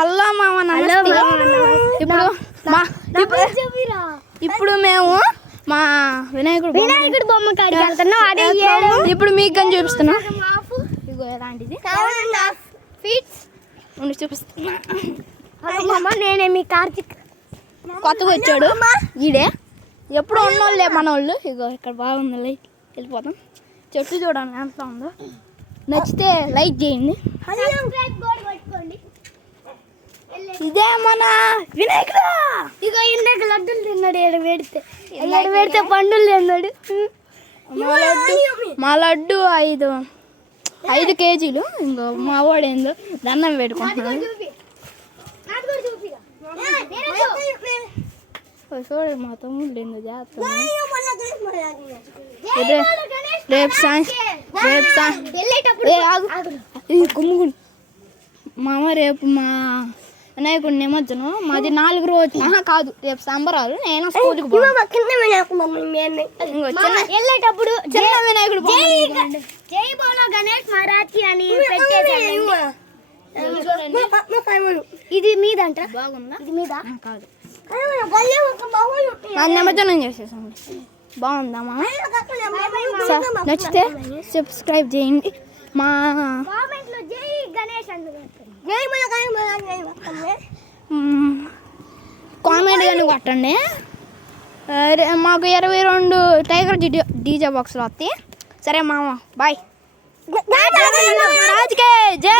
Hello మామ నమస్తే. ఇప్పుడు మేము మా వినాయకుడు బొమ్మ కాడికి వెళ్తున్నాం. ఇప్పుడు మీకు అని చూపిస్తున్నా. ఇగో ఎలాంటిది చూపిస్తున్నా. నేనే మీ కార్తిక్ కొత్తగా వచ్చాడు ఈడే. ఎప్పుడు ఉన్నోళ్ళే మన వాళ్ళు. ఇగో ఇక్కడ బాగుంది, లైట్ వెళ్ళిపోతాం. చెట్టు చూడండి ఎంత ఉందో. నచ్చితే లైక్ చేయండి. ఇదే మన వినాయకుడు. ఇగో ఇందాక లడ్డూలు తిన్నాడు. పెడితే పండులు తిన్నాడు. మా లడ్డు 5 కేజీలు. ఇంకో మా వాడు ఏందో దండం పెట్టుకుంటున్నాడు. చూడు మా తమ్ముడు ఏందో చేస్తాను. రేపు కుమ్ముకుని మామ రేపు మా వినాయకుడి నిమజ్జనం. మాది 4 రోజు కాదు, రేపు సంబరాలు. నేను స్కూల్కి వెళ్ళేటప్పుడు చిన్న వినాయకుడు జై బోలో గణేష్ మహారాజ్ అని ఇది మీదంట. బాగుందా? ఇది మీద కాదు, నిమజ్జనం చేసేసాం. బాగుందా మా? నచ్చితే సబ్స్క్రైబ్ చేయండి. మా కామెంట్ కానీ కొట్టండి. మాకు 22 టైగర్ డీజే బాక్స్లు వస్తాయి. సరే మామ, బాయ్. రాజుకే జై.